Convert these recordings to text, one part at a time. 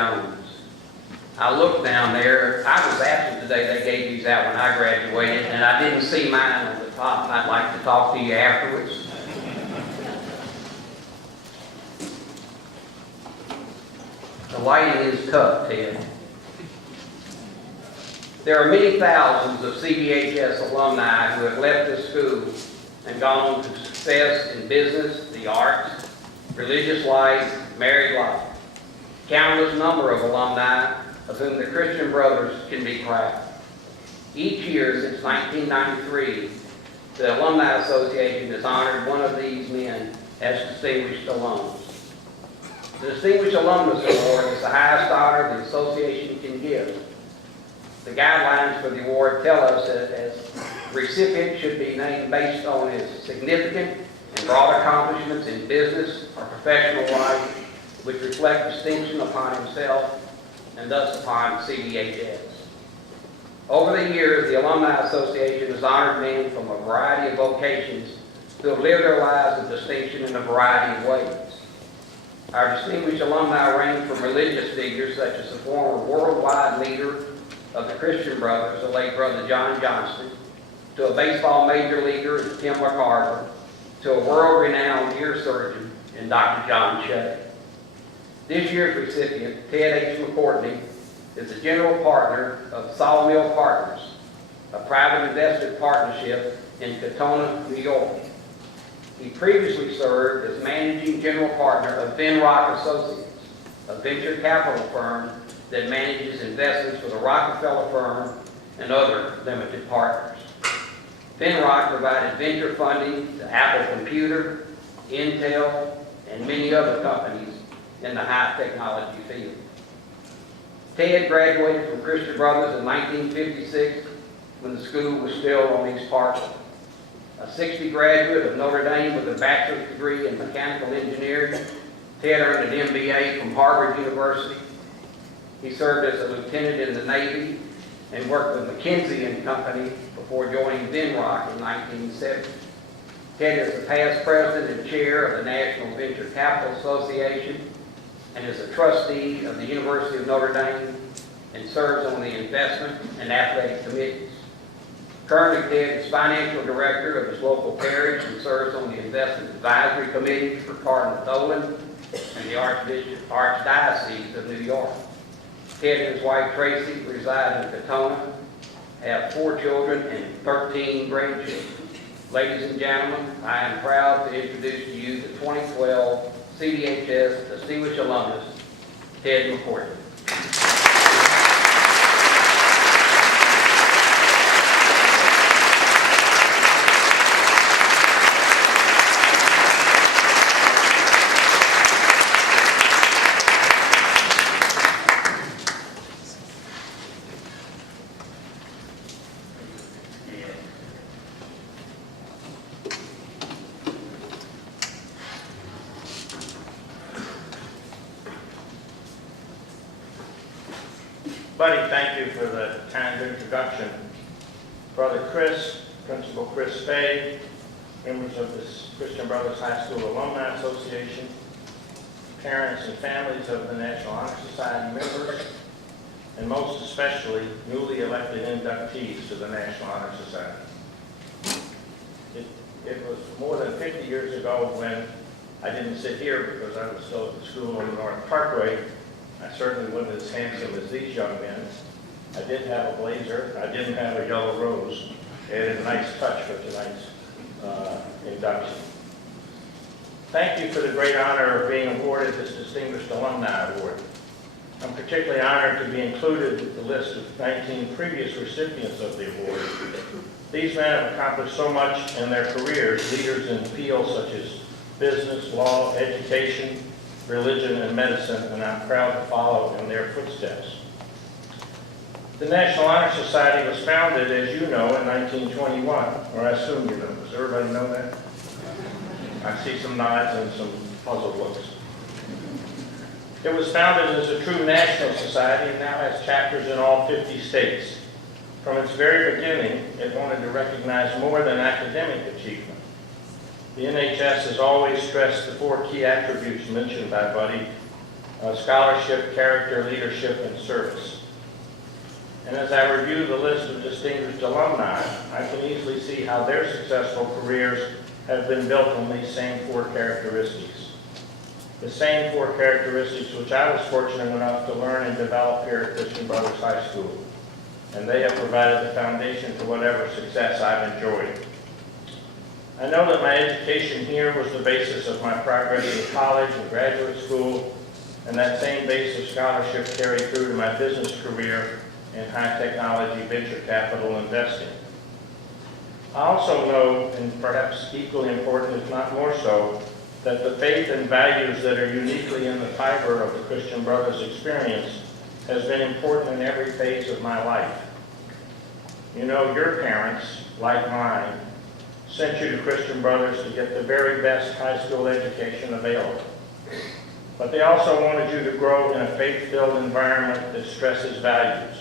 Jones. I looked down there. I was absent today. They gave these out when I graduated, and I didn't see mine on the top. I'd like to talk to you afterwards. The lighting is tough, Ted. There are many thousands of CBHS alumni who have left this school and gone on to success in business, the arts, religious life, married life. Countless number of alumni of whom the Christian Brothers can be proud. Each year since 1993, the Alumni Association has honored one of these men as distinguished alums. The Distinguished Alumnus Award is the highest honor the association can give. The guidelines for the award tell us that as recipient should be named based on his significant and broad accomplishments in business or professional life, which reflect distinction upon himself and thus upon CBHS. Over the years, the Alumni Association has honored men from a variety of vocations who have lived their lives of distinction in a variety of ways. Our distinguished alumni range from religious figures such as the former worldwide leader of the Christian Brothers, the late Brother John Johnston, to a baseball major leaguer, Tim McCourtney, to a world-renowned ear surgeon in Dr. John Shea. This year's recipient, Ted H. McCourtney, is the general partner of Sawmill Partners, a private investment partnership in Katona, New York. He previously served as managing general partner of Venrock Associates, a venture capital firm that manages investments for the Rockefeller firm and other limited partners. Venrock provided venture funding to Apple Computer, Intel, and many other companies in the high technology field. Ted graduated from Christian Brothers in 1956 when the school was still on East Parkway. A 60 graduate of Notre Dame with a bachelor's degree in mechanical engineering, Ted earned an MBA from Harvard University. He served as a lieutenant in the Navy and worked with McKinsey and Company before joining Venrock in 1970. Ted is the past president and chair of the National Venture Capital Association and is a trustee of the University of Notre Dame and serves on the investment and athletic committees. Currently, Ted is financial director of his local parish and serves on the investment advisory committee for Cardinal Dolan and the Archdiocese of New York. Ted and his wife Tracy reside in Katona, have 4 children and 13 grandchildren. Ladies and gentlemen, I am proud to introduce to you the 2012 CBHS Distinguished Alumnus, Ted McCourtney. Buddy, thank you for the kind introduction. Brother Chris, Principal Chris Fay, members of this Christian Brothers High School Alumni Association, parents and families of the National Honor Society members, and most especially newly elected inductees to the National Honor Society. It was more than 50 years ago when I didn't sit here because I was still at the school on the North Parkway. I certainly wasn't as handsome as these young men. I did have a blazer. I didn't have a yellow rose. It added a nice touch for tonight's induction. Thank you for the great honor of being awarded this Distinguished Alumni Award. I'm particularly honored to be included in the list of 19 previous recipients of the award. These men have accomplished so much in their careers, leaders in fields such as business, law, education, religion, and medicine, and I'm proud to follow in their footsteps. The National Honor Society was founded, as you know, in 1921, or I assume you know. Does everybody know that? I see some nods and some puzzled looks. It was founded as a true national society and now has chapters in all 50 states. From its very beginning, it wanted to recognize more than academic achievement. The NHS has always stressed the 4 key attributes mentioned by Buddy: scholarship, character, leadership, and service. And as I review the list of distinguished alumni, I can easily see how their successful careers have been built on these same 4 characteristics. The same 4 characteristics which I was fortunate enough to learn and develop here at Christian Brothers High School. And they have provided the foundation for whatever success I've enjoyed. I know that my education here was the basis of my progress in college and graduate school, and that same base of scholarship carried through to my business career in high technology venture capital investing. I also know, and perhaps equally important, if not more so, that the faith and values that are uniquely in the fiber of the Christian Brothers experience has been important in every phase of my life. You know, your parents, like mine, sent you to Christian Brothers to get the very best high school education available. But they also wanted you to grow in a faith-filled environment that stresses values,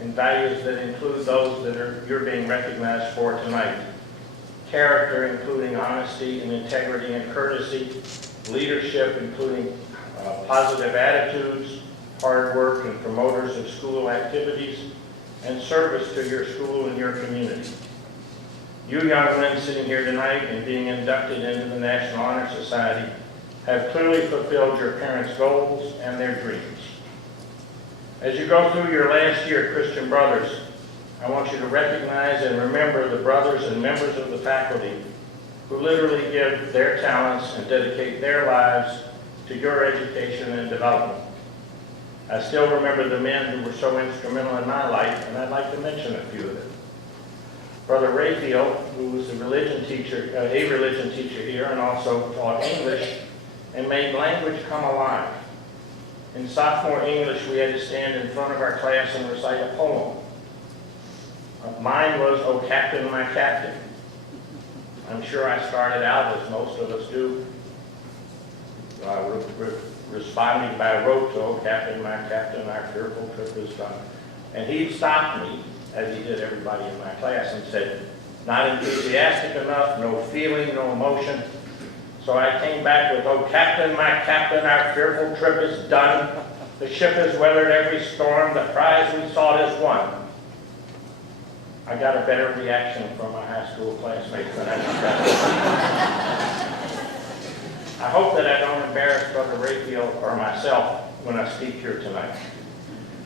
and values that include those that you're being recognized for tonight. Character, including honesty and integrity and courtesy. Leadership, including positive attitudes, hard work, and promoters of school activities, and service to your school and your community. You young men sitting here tonight and being inducted into the National Honor Society have clearly fulfilled your parents' goals and their dreams. As you go through your last year at Christian Brothers, I want you to recognize and remember the brothers and members of the faculty who literally give their talents and dedicate their lives to your education and development. I still remember the men who were so instrumental in my life, and I'd like to mention a few of them. Brother Raphael, who was a religion teacher here and also taught English and made language come alive. In sophomore English, we had to stand in front of our class and recite a poem. Mine was, "Oh Captain, My Captain." I'm sure I started out, as most of us do, responding by rote to, "Oh Captain, my Captain, our fearful trip is done." And he stopped me, as he did everybody in my class, and said, "Not enthusiastic enough, no feeling, no emotion." So I came back with, "Oh Captain, my Captain, our fearful trip is done. The ship has weathered every storm, the prize we sought is won." I got a better reaction from my high school classmates than I expected. I hope that I don't embarrass Brother Raphael or myself when I speak here tonight.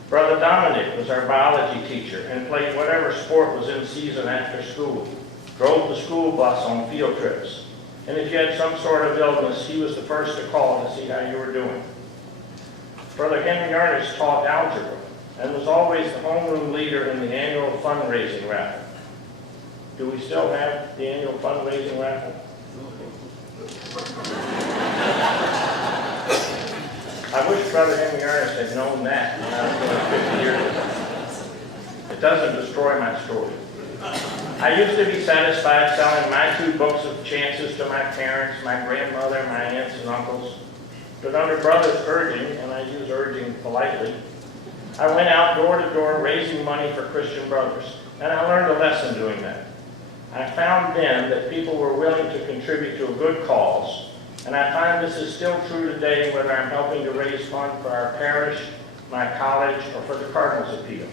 Brother Dominic was our biology teacher and played whatever sport was in season after school, drove the school bus on field trips, and if you had some sort of illness, he was the first to call to see how you were doing. Brother Henry Ernest taught algebra and was always the homeroom leader in the annual fundraising raffle. Do we still have the annual fundraising raffle? I wish Brother Henry Ernest had known that when I was doing 50 years ago. It doesn't destroy my story. I used to be satisfied selling my 2 books of chances to my parents, my grandmother, my aunts and uncles. But under Brother's urging, and I use urging politely, I went out door to door raising money for Christian Brothers, and I learned a lesson doing that. I found then that people were willing to contribute to a good cause, and I find this is still true today whether I'm helping to raise funds for our parish, my college, or for the Cardinals Appeal.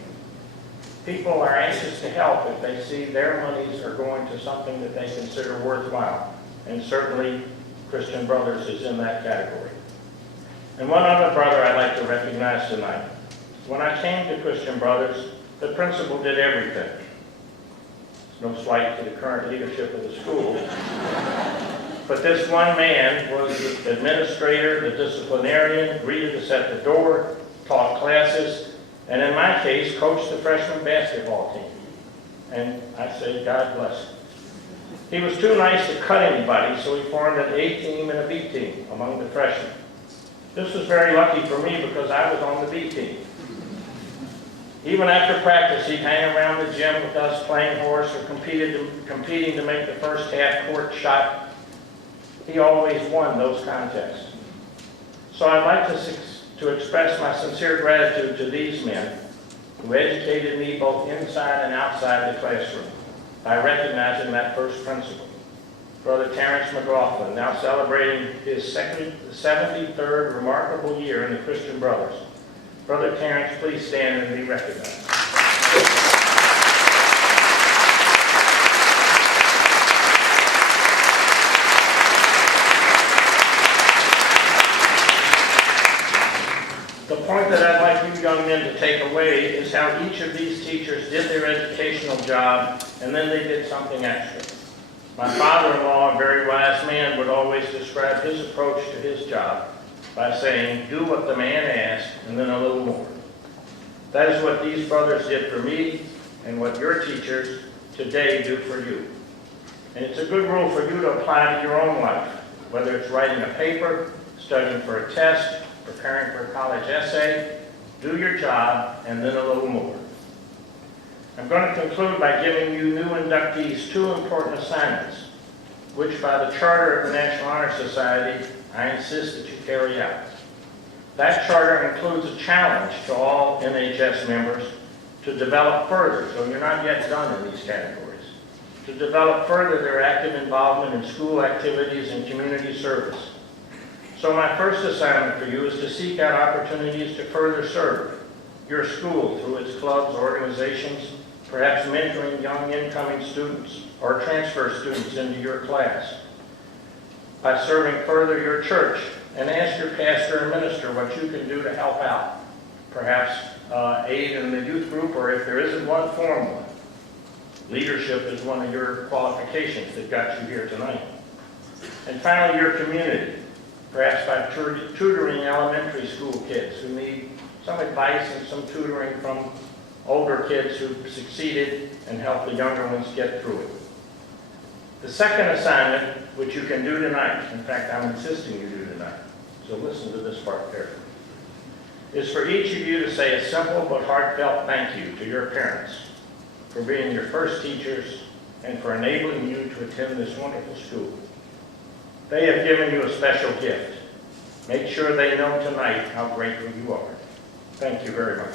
People are anxious to help if they see their monies are going to something that they consider worthwhile, and certainly Christian Brothers is in that category. And one other brother I'd like to recognize tonight. When I came to Christian Brothers, the principal did everything. No slight to the current leadership of the school. But this one man was the administrator, the disciplinarian, greeted us at the door, taught classes, and in my case, coached the freshman basketball team. And I say, God bless him. He was too nice to cut anybody, so he formed an A team and a B team among the freshmen. This was very lucky for me because I was on the B team. Even after practice, he'd hang around the gym with us playing horse or competing to make the first half-court shot. He always won those contests. So I'd like to express my sincere gratitude to these men who educated me both inside and outside the classroom by recognizing that first principle. Brother Terrence McLaughlin, now celebrating his 73rd remarkable year in the Christian Brothers. Brother Terrence, please stand and be recognized. The point that I'd like you young men to take away is how each of these teachers did their educational job, and then they did something extra. My father-in-law, a very wise man, would always describe his approach to his job by saying, do what the man asked, and then a little more. That is what these brothers did for me, and what your teachers today do for you. And it's a good rule for you to apply to your own life, whether it's writing a paper, studying for a test, preparing for a college essay. Do your job, and then a little more. I'm going to conclude by giving you new inductees two important assignments, which by the charter of the National Honor Society, I insist that you carry out. That charter includes a challenge to all NHS members to develop further, so you're not yet done in these categories, to develop further their active involvement in school activities and community service. So my first assignment for you is to seek out opportunities to further serve your school through its clubs, organizations, perhaps mentoring young incoming students or transfer students into your class. By serving further your church, and ask your pastor and minister what you can do to help out. Perhaps aid in the youth group, or if there isn't one, form one. Leadership is one of your qualifications that got you here tonight. And finally, your community. Perhaps by tutoring elementary school kids who need some advice and some tutoring from older kids who've succeeded and help the younger ones get through it. The second assignment, which you can do tonight, in fact, I'm insisting you do tonight, so listen to this part carefully, is for each of you to say a simple but heartfelt thank you to your parents for being your first teachers and for enabling you to attend this wonderful school. They have given you a special gift. Make sure they know tonight how grateful you are. Thank you very much.